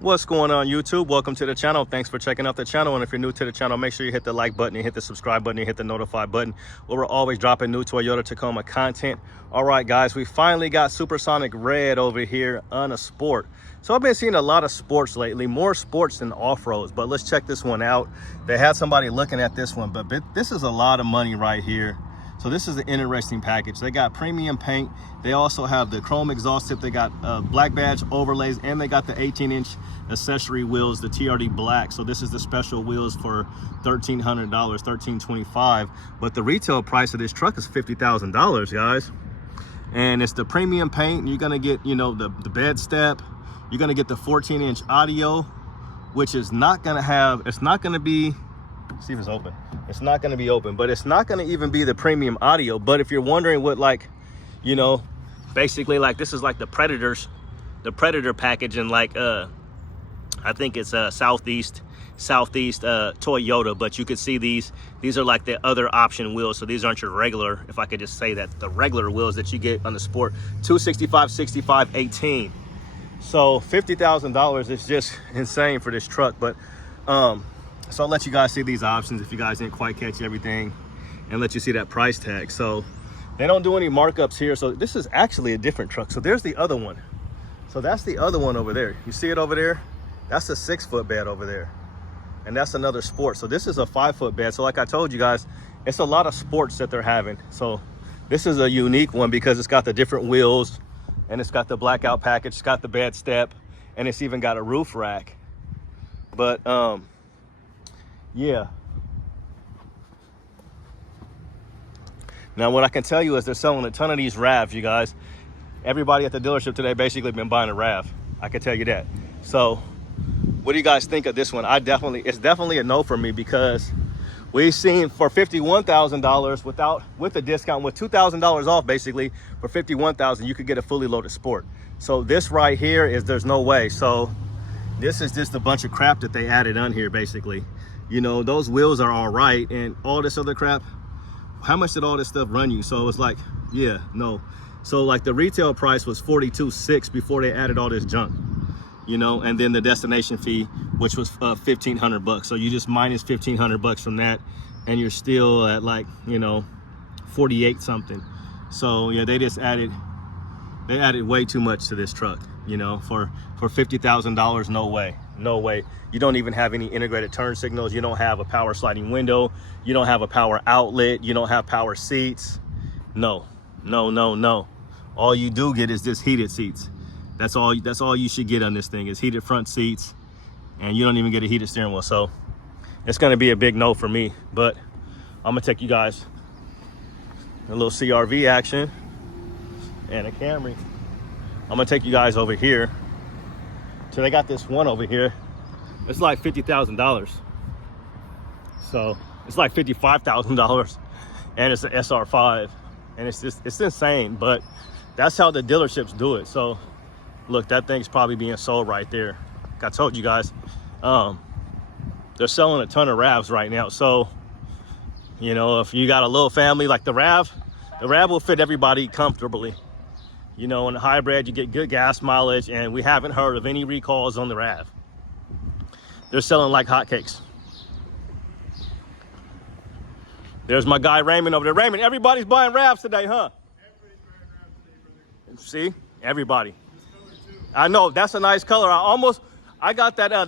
What's going on, YouTube? Welcome to the channel. Thanks for checking out the channel. And if you're new to the channel, make sure you hit the like button and hit the subscribe button and hit the notify button, where we're always dropping new Toyota Tacoma content. All right, guys, we finally got Supersonic Red over here on a sport. So I've been seeing a lot of sports lately, more sports than off-roads, but let's check this one out. They had somebody looking at this one, but this is a lot of money right here. So this is an interesting package. They got premium paint. They also have the chrome exhaust tip. They got black badge overlays, and they got the 18-inch accessory wheels, the TRD black. So this is the special wheels for $1,300, $1,325. But the retail price of this truck is $50,000, guys. And it's the premium paint. You're gonna get, you know, the bed step. You're gonna get the 14-inch audio, which is not gonna have, it's not gonna be, see if it's open. It's not going to be open, but it's not going to even be the premium audio. But if you're wondering what, like, you know, basically like this is like the Predator package, and like I think it's Southeast Toyota, but you could see these are like the other option wheels. So these aren't your regular, if I could just say that, the regular wheels that you get on the Sport 265, 65, 18. So $50,000 is just insane for this truck. But so I'll let you guys see these options if you guys didn't quite catch everything, and let you see that price tag. So they don't do any markups here. So this is actually a different truck. So there's the other one. So that's the other one over there. You see it over there? That's a 6-foot bed over there. And that's another sport. So this is a 5-foot bed. So like I told you guys, it's a lot of sports that they're having. So this is a unique one because it's got the different wheels, and it's got the blackout package, it's got the bed step, and it's even got a roof rack. But yeah. Now what I can tell you is they're selling a ton of these RAVs, you guys. Everybody at the dealership today basically been buying a RAV. I can tell you that. So what do you guys think of this one? It's definitely a no for me, because we've seen for $51,000 with a discount, with $2,000 off basically, for $51,000 you could get a fully loaded Sport. So this right here is, there's no way. So this is just a bunch of crap that they added on here basically. You know, those wheels are all right, and all this other crap, how much did all this stuff run you? So it's like, yeah, no. So like the retail price was $42,600 before they added all this junk, you know, and then the destination fee, which was $1,500. So you just minus $1,500 from that, and you're still at, like, you know, 48 something. So yeah, they added way too much to this truck, you know, for $50,000. No way. You don't even have any integrated turn signals. You don't have a power sliding window. You don't have a power outlet. You don't have power seats. No. All you do get is just heated seats. That's all you should get on this thing, is heated front seats, and you don't even get a heated steering wheel. So it's gonna be a big no for me. But I'm gonna take you guys a little CRV action and a Camry. I'm gonna take you guys over here. So they got this one over here. It's like $50,000. So it's like $55,000, and it's an SR5, and it's insane. But that's how the dealerships do it. So look, that thing's probably being sold right there. Like I told you guys, they're selling a ton of RAVs right now. So, you know, if you got a little family, like the RAV will fit everybody comfortably. You know, in the hybrid, you get good gas mileage, and we haven't heard of any recalls on the RAV. They're selling like hotcakes. There's my guy Raymond over there. Raymond, everybody's buying RAVs today, huh? Everybody's buying RAVs today, brother. See, everybody. This color too. I know, that's a nice color. I got that I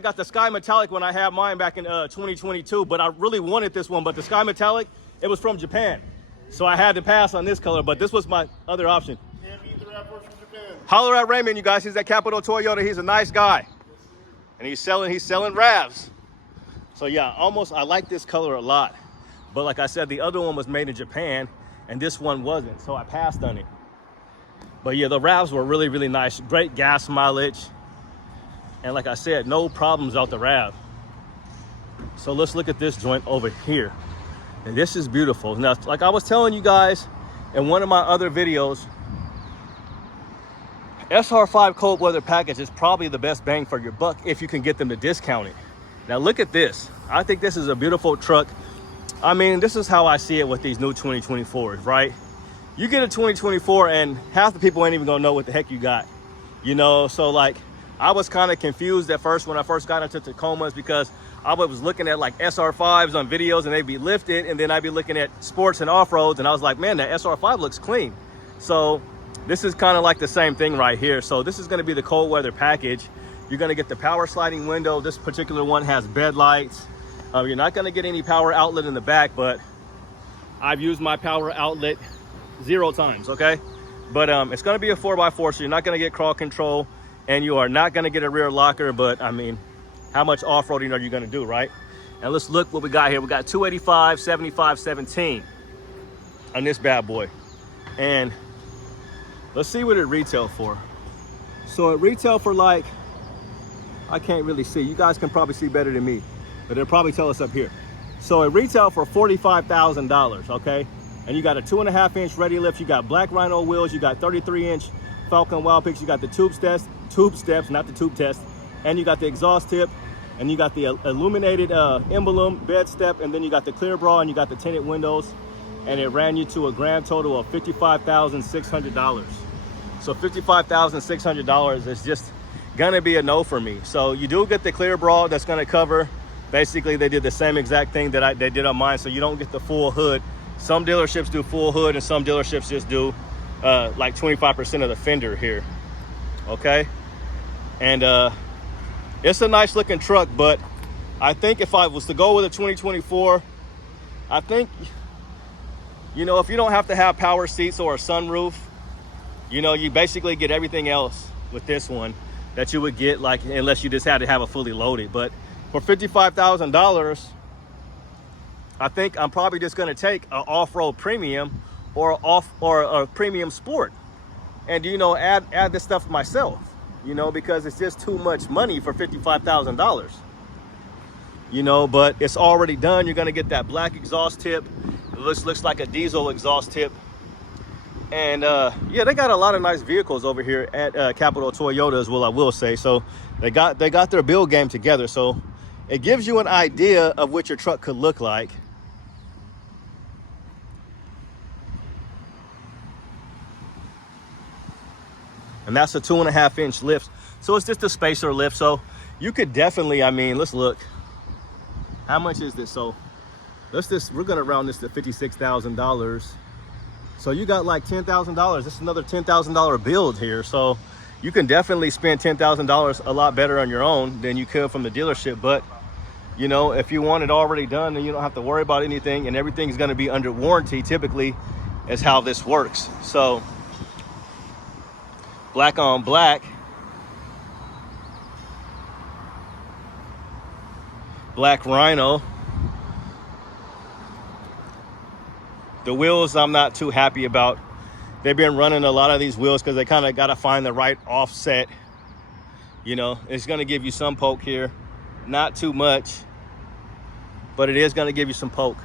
got the Sky Metallic when I had mine back in 2022, but I really wanted this one. But the Sky Metallic, it was from Japan, so I had to pass on this color. But this was my other option. Can't beat the RAV4 from Japan. Holler at Raymond, you guys. He's at Capital Toyota. He's a nice guy, and he's selling RAVs. So yeah, I like this color a lot. But like I said, the other one was made in Japan, and this one wasn't, so I passed on it. But yeah, the RAVs were really, really nice. Great gas mileage. And like I said, no problems out the RAV. So let's look at this joint over here. And this is beautiful. Now, like I was telling you guys in one of my other videos, SR5 cold weather package is probably the best bang for your buck if you can get them to discount it. Now look at this. I think this is a beautiful truck. I mean, this is how I see it with these new 2024s, right? You get a 2024 and half the people ain't even gonna know what the heck you got, you know? So like, I was kind of confused at first when I first got into Tacomas, because I was looking at like SR5s on videos and they'd be lifted, and then I'd be looking at sports and off-roads, and I was like, man, that SR5 looks clean. So this is kind of like the same thing right here. So this is going to be the cold weather package. You're going to get the power sliding window. This particular one has bed lights. You're not going to get any power outlet in the back, but I've used my power outlet 0 times, okay? But it's going to be a 4x4, so you're not going to get crawl control, and you are not going to get a rear locker. But I mean, how much off-roading are you going to do, right? And let's look what we got here. We got 285, 75, 17 on this bad boy. And let's see what it retail for. So it retail for, like, I can't really see. You guys can probably see better than me, but it'll probably tell us up here. So it retail for $45,000, okay? And you got a 2.5-inch ready lift. You got black Rhino wheels. You got 33-inch Falcon Wild Picks. You got the tube steps, not the tube test. And you got the exhaust tip, and you got the illuminated emblem bed step, and then you got the clear bra, and you got the tinted windows. And it ran you to a grand total of $55,600. So $55,600 is just gonna be a no for me. So you do get the clear bra that's gonna cover. Basically, they did the same exact thing that they did on mine, so you don't get the full hood. Some dealerships do full hood, and some dealerships just do like 25% of the fender here, okay? And it's a nice looking truck, but I think if I was to go with a 2024, I think, you know, if you don't have to have power seats or a sunroof, you know, you basically get everything else with this one that you would get, like, unless you just had to have it fully loaded. But for $55,000, I think I'm probably just going to take an off-road premium or a premium sport, and, you know, add this stuff myself, you know, because it's just too much money for $55,000, you know. But it's already done. You're going to get that black exhaust tip. It looks like a diesel exhaust tip. And yeah, they got a lot of nice vehicles over here at Capital Toyota as well, I will say. So they got their build game together. So it gives you an idea of what your truck could look like. And that's a 2.5-inch lift. So it's just a spacer lift. So you could definitely, I mean, let's look. How much is this? So we're gonna round this to $56,000. So you got like $10,000. This is another $10,000 build here. So you can definitely spend $10,000 a lot better on your own than you could from the dealership. But, you know, if you want it already done, then you don't have to worry about anything, and everything's gonna be under warranty, typically, is how this works. So black on black. Black Rhino. The wheels I'm not too happy about. They've been running a lot of these wheels because they kind of got to find the right offset. You know, it's going to give you some poke here. Not too much, but it is going to give you some poke.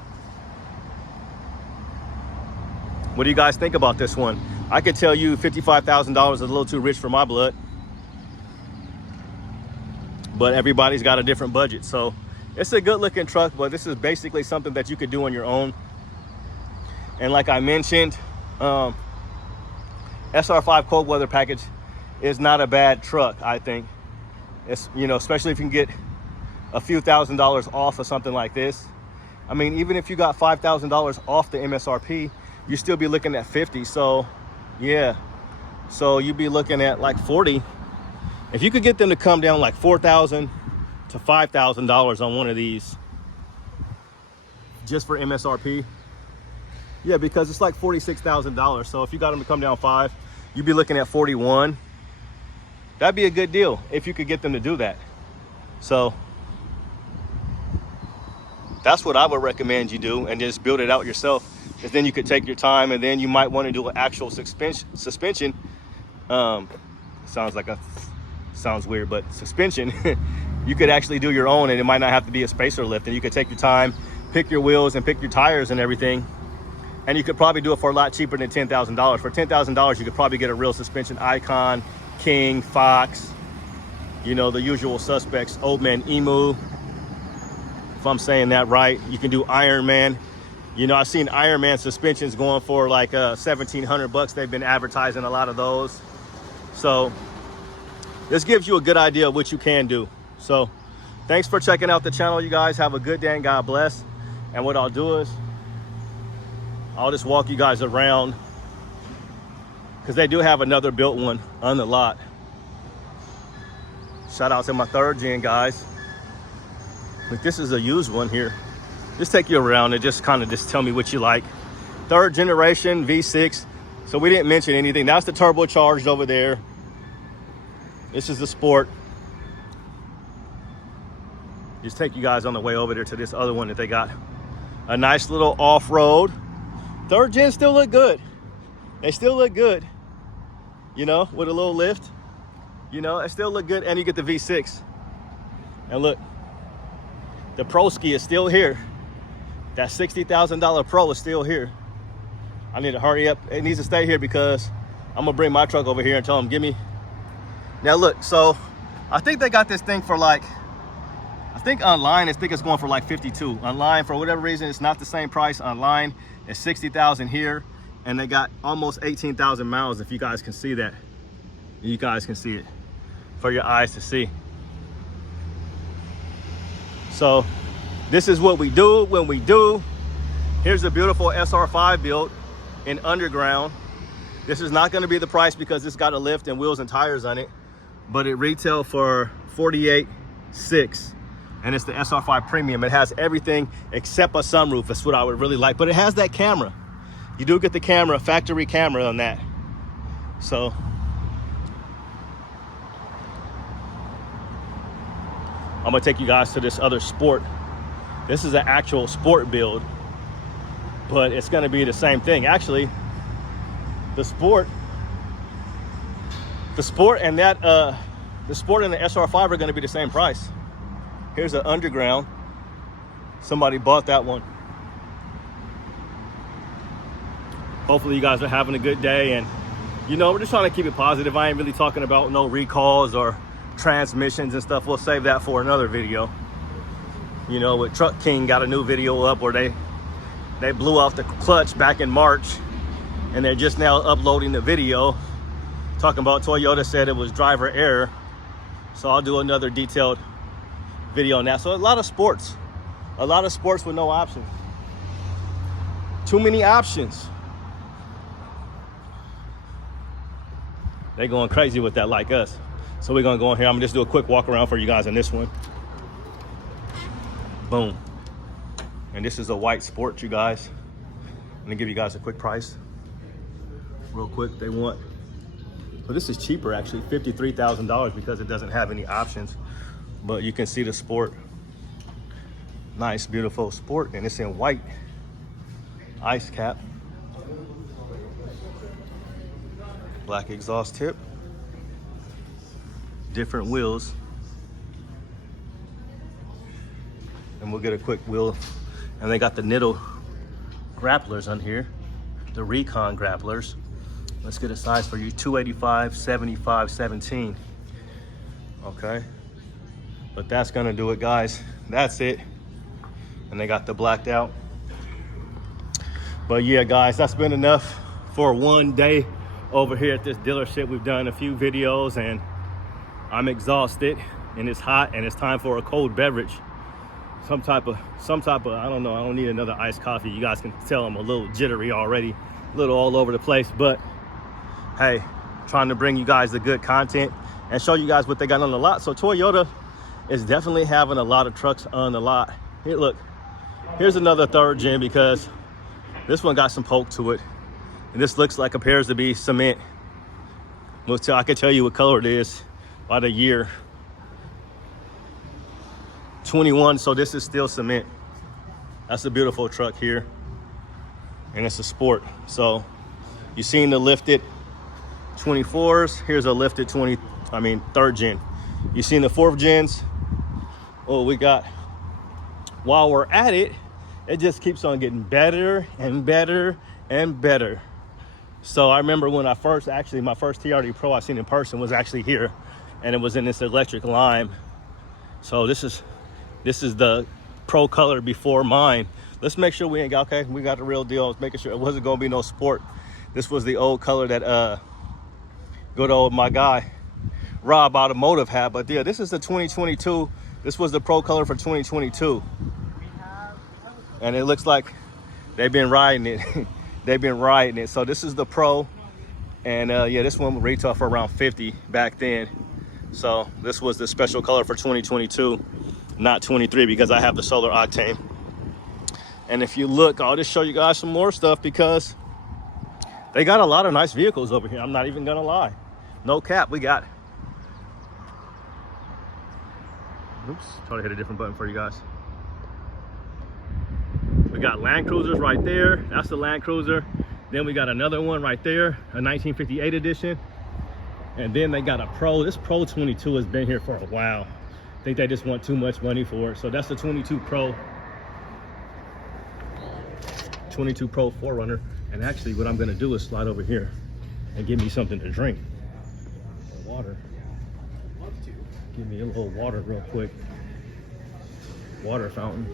What do you guys think about this one? I could tell you $55,000 is a little too rich for my blood. But everybody's got a different budget. So it's a good looking truck, but this is basically something that you could do on your own. And like I mentioned, SR5 cold weather package is not a bad truck, I think. It's, you know, especially if you can get a few $1,000s off of something like this. I mean, even if you got $5,000 off the MSRP, you still be looking at 50. So yeah, so you'd be looking at like 40. If you could get them to come down like $4,000 to $5,000 on one of these just for MSRP. Yeah, because it's like $46,000. So if you got them to come down 5, you'd be looking at 41. That'd be a good deal if you could get them to do that. So that's what I would recommend you do, and just build it out yourself. Because then you could take your time, and then you might want to do an actual suspension. Sounds weird, but suspension. You could actually do your own, and it might not have to be a spacer lift. And you could take your time, pick your wheels, and pick your tires and everything. And you could probably do it for a lot cheaper than $10,000. For $10,000, you could probably get a real suspension. Icon, King, Fox, you know, the usual suspects. Old Man Emu, if I'm saying that right. You can do Iron Man. You know, I've seen Iron Man suspensions going for like $1,700 bucks. They've been advertising a lot of those. So this gives you a good idea of what you can do. So thanks for checking out the channel, you guys. Have a good day and God bless. And what I'll do is I'll just walk you guys around, because they do have another built one on the lot. Shout out to my 3rd gen guys. But this is a used one here. Just take you around and just kind of just tell me what you like. 3rd generation V6. So we didn't mention anything. That's the turbocharged over there. This is the sport. Just take you guys on the way over there to this other one that they got. A nice little off-road. 3rd gen still look good. They still look good. You know, with a little lift. You know, it still look good, and you get the V6. And look, the Pro Ski is still here. That $60,000 Pro is still here. I need to hurry up. It needs to stay here because I'm gonna bring my truck over here and tell them, give me. Now look, so I think they got this thing for like, I think online, I think it's going for like 52. Online, for whatever reason, it's not the same price. Online, it's 60,000 here, and they got almost 18,000 miles, if you guys can see that. You guys can see it for your eyes to see. So this is what we do when we do. Here's a beautiful SR5 build in underground. This is not going to be the price because it's got a lift and wheels and tires on it, but it retailed for $48,600, and it's the SR5 Premium. It has everything except a sunroof. That's what I would really like, but it has that camera. You do get the camera, factory camera on that. So I'm gonna take you guys to this other sport. This is an actual sport build, but it's gonna be the same thing. Actually, the sport and that the sport and the SR5 are gonna be the same price. Here's an underground. Somebody bought that one. Hopefully you guys are having a good day, and you know, we're just trying to keep it positive. I ain't really talking about no recalls or transmissions and stuff. We'll save that for another video. You know, with Truck King got a new video up where they blew off the clutch back in March, and they're just now uploading the video talking about Toyota said it was driver error. So I'll do another detailed video on that. So a lot of sports with no options. Too many options. They going crazy with that like us. So we're gonna go in here. I'm gonna just do a quick walk around for you guys on this one. Boom. And this is a white sport, you guys. I'm gonna give you guys a quick price. Real quick, they want, well, this is cheaper actually, $53,000 because it doesn't have any options. But you can see the sport. Nice, beautiful sport, and it's in white. Ice cap. Black exhaust tip. Different wheels, and we'll get a quick wheel. And they got the Nitto grapplers on here, the Recon grapplers. Let's get a size for you: 285, 75, 17. Okay, but that's gonna do it, guys. That's it. And they got the blacked out. But yeah, guys, that's been enough for one day over here at this dealership. We've done a few videos, and I'm exhausted, and it's hot, and it's time for a cold beverage. Some type of, I don't know, I don't need another iced coffee. You guys can tell I'm a little jittery already, a little all over the place, but hey, trying to bring you guys the good content and show you guys what they got on the lot. So Toyota is definitely having a lot of trucks on the lot. Here, look, here's another 3rd gen, because this one got some poke to it. And this looks like, appears to be cement. I can tell you what color it is by the year. 21, so this is still cement. That's a beautiful truck here. And it's a sport. So you've seen the lifted 24s. Here's a lifted 3rd gen. You've seen the 4th gens. Oh, we got, while we're at it, it just keeps on getting better and better and better. So I remember when I first, actually my first TRD Pro I seen in person was actually here, and it was in this electric lime. So this is the Pro color before mine. Let's make sure we ain't got, okay, we got the real deal. I was making sure it wasn't gonna be no sport. This was the old color that good old my guy Rob Automotive had. But yeah, this is the 2022. This was the Pro color for 2022. And it looks like they've been riding it. They've been riding it. So this is the Pro. And yeah, this one would retail for around 50 back then. So this was the special color for 2022, not 23, because I have the Solar Octane. And if you look, I'll just show you guys some more stuff because they got a lot of nice vehicles over here. I'm not even gonna lie. No cap, we got. Oops, try to hit a different button for you guys. We got Land Cruisers right there. That's the Land Cruiser. Then we got another one right there, a 1958 edition. And then they got a Pro. This Pro 22 has been here for a while. I think they just want too much money for it. So that's the 22 Pro. 22 Pro 4Runner. And actually what I'm gonna do is slide over here and give me something to drink. Water. Give me a little water real quick. Water fountain.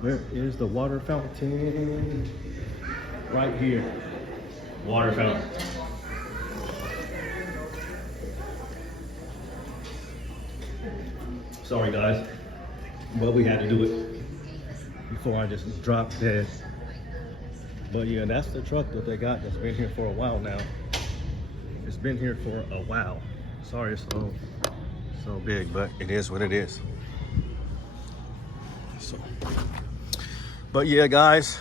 Where is the water fountain? Right here. Water fountain. Sorry guys, but we had to do it before I just dropped dead. But yeah, that's the truck that they got that's been here for a while now. It's been here for a while. Sorry it's so big, but it is what it is. So, but yeah guys,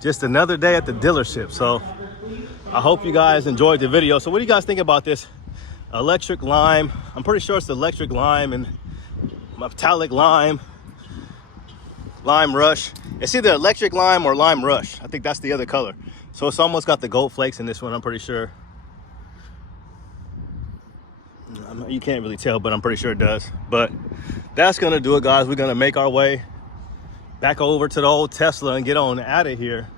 just another day at the dealership. So I hope you guys enjoyed the video. So what do you guys think about this electric lime? I'm pretty sure it's electric lime and metallic lime rush. It's either electric lime or lime rush. I think that's the other color. So it's almost got the gold flakes in this one, I'm pretty sure. You can't really tell, but I'm pretty sure it does. But that's gonna do it guys. We're gonna make our way back over to the old Tesla and get on out of here.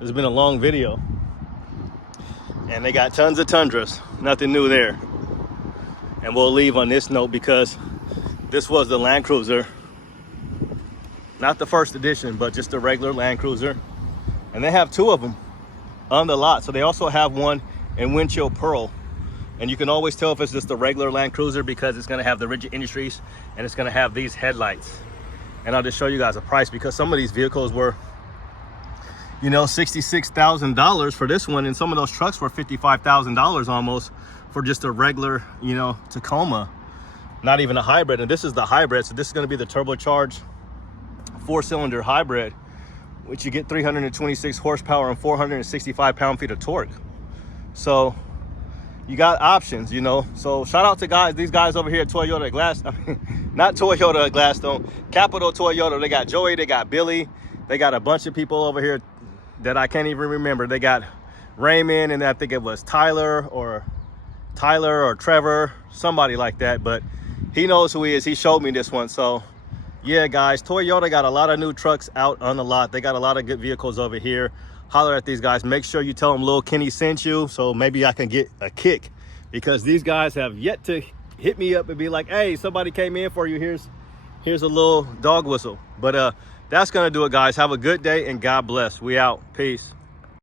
It's been a long video. And they got tons of Tundras, nothing new there. And we'll leave on this note because this was the Land Cruiser. Not the first edition, but just the regular Land Cruiser. And they have two of them on the lot. So they also have one in Windshield Pearl. And you can always tell if it's just the regular Land Cruiser because it's gonna have the Rigid Industries and it's gonna have these headlights. And I'll just show you guys a price because some of these vehicles were, you know, $66,000 for this one. And some of those trucks were $55,000 almost for just a regular, you know, Tacoma, not even a hybrid. And this is the hybrid. So this is gonna be the turbocharged 4-cylinder hybrid, which you get 326 horsepower and 465 pound-feet of torque. So you got options, you know. So shout out to these guys over here at Toyota not Toyota Gladstone, Capital Toyota. They got Joey, they got Billy, they got a bunch of people over here that I can't even remember. They got Raymond, and I think it was Tyler or Trevor, somebody like that, but he knows who he is. He showed me this one. So yeah guys, Toyota got a lot of new trucks out on the lot. They got a lot of good vehicles over here. Holler at these guys. Make sure you tell them Lil Kenny sent you, so maybe I can get a kick, because these guys have yet to hit me up and be like, hey, somebody came in for you, here's a little dog whistle. But that's gonna do it guys. Have a good day and God bless. We out. Peace.